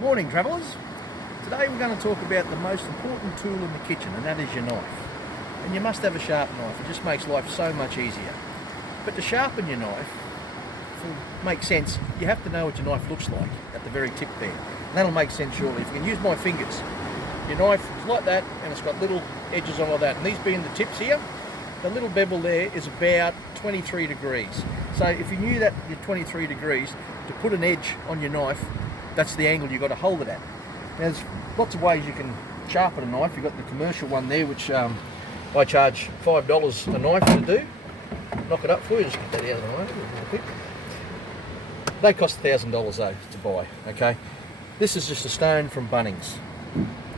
Morning travellers. Today we're going to talk about the most important tool in the kitchen, and that is your knife. And you must have a sharp knife. It just makes life so much easier. But to sharpen your knife, to make sense, you have to know what your knife looks like at the very tip there. And that'll make sense shortly. If you can use my fingers, your knife is like that and it's got little edges on like that. And these being the tips here, the little bevel there is about 23 degrees. So if you knew that you're 23 degrees, to put an edge on your knife, that's the angle you've got to hold it at. Now, there's lots of ways you can sharpen a knife. You've got the commercial one there, which I charge $5 a knife to do. Knock it up for you, just get that out of the way a little bit. They cost $1,000 though to buy, okay? This is just a stone from Bunnings.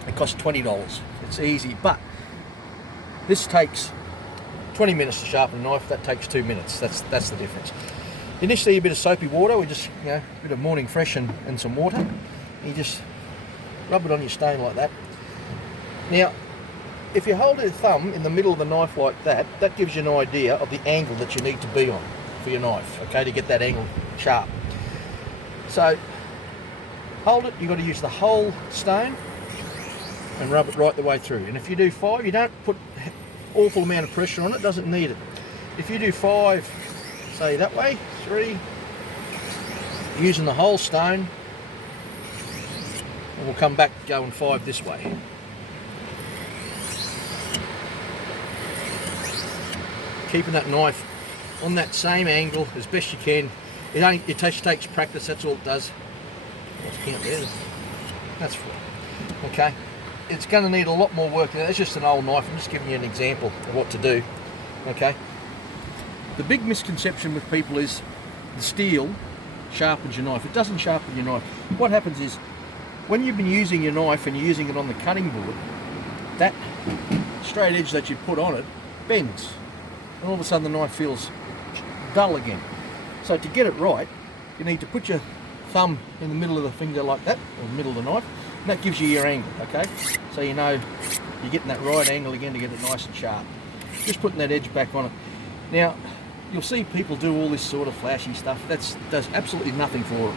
It costs $20. It's easy, but this takes 20 minutes to sharpen a knife. That takes 2 minutes. That's the difference. Initially, a bit of soapy water. We just, a bit of morning fresh and some water. You just rub it on your stone like that. Now, if you hold your thumb in the middle of the knife like that, that gives you an idea of the angle that you need to be on for your knife, okay, to get that angle sharp. So, hold it. You've got to use the whole stone and rub it right the way through. And if you do 5, you don't put awful amount of pressure on it. Doesn't need it. If you do 5, say that way, 3, using the whole stone, and we'll come back going 5 this way. Keeping that knife on that same angle as best you can. It just takes practice, that's all it does. That's fine. Okay, it's going to need a lot more work. That's just an old knife. I'm just giving you an example of what to do. Okay. The big misconception with people is the steel sharpens your knife. It doesn't sharpen your knife. What happens is, when you've been using your knife and you're using it on the cutting board, that straight edge that you put on it bends. And all of a sudden the knife feels dull again. So to get it right, you need to put your thumb in the middle of the finger like that, or the middle of the knife, and that gives you your angle, okay? So you know you're getting that right angle again to get it nice and sharp. Just putting that edge back on it. Now, you'll see people do all this sort of flashy stuff. That does absolutely nothing for them.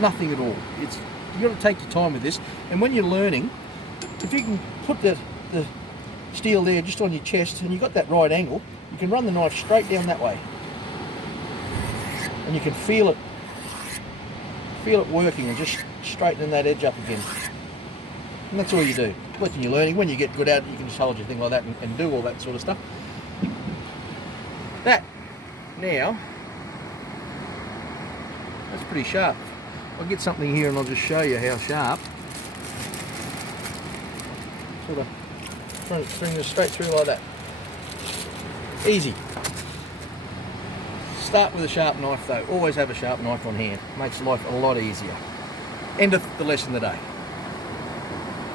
Nothing at all. You've got to take your time with this. And when you're learning, if you can put the steel there just on your chest and you've got that right angle, you can run the knife straight down that way. And you can feel it working and just straightening that edge up again. And that's all you do. When you're learning, when you get good at it, you can just hold your thing like that and do all that sort of stuff. That, now, that's pretty sharp. I'll get something here and I'll just show you how sharp. Sort of bring this straight through like that. Easy. Start with a sharp knife though. Always have a sharp knife on hand. Makes life a lot easier. End of the lesson today.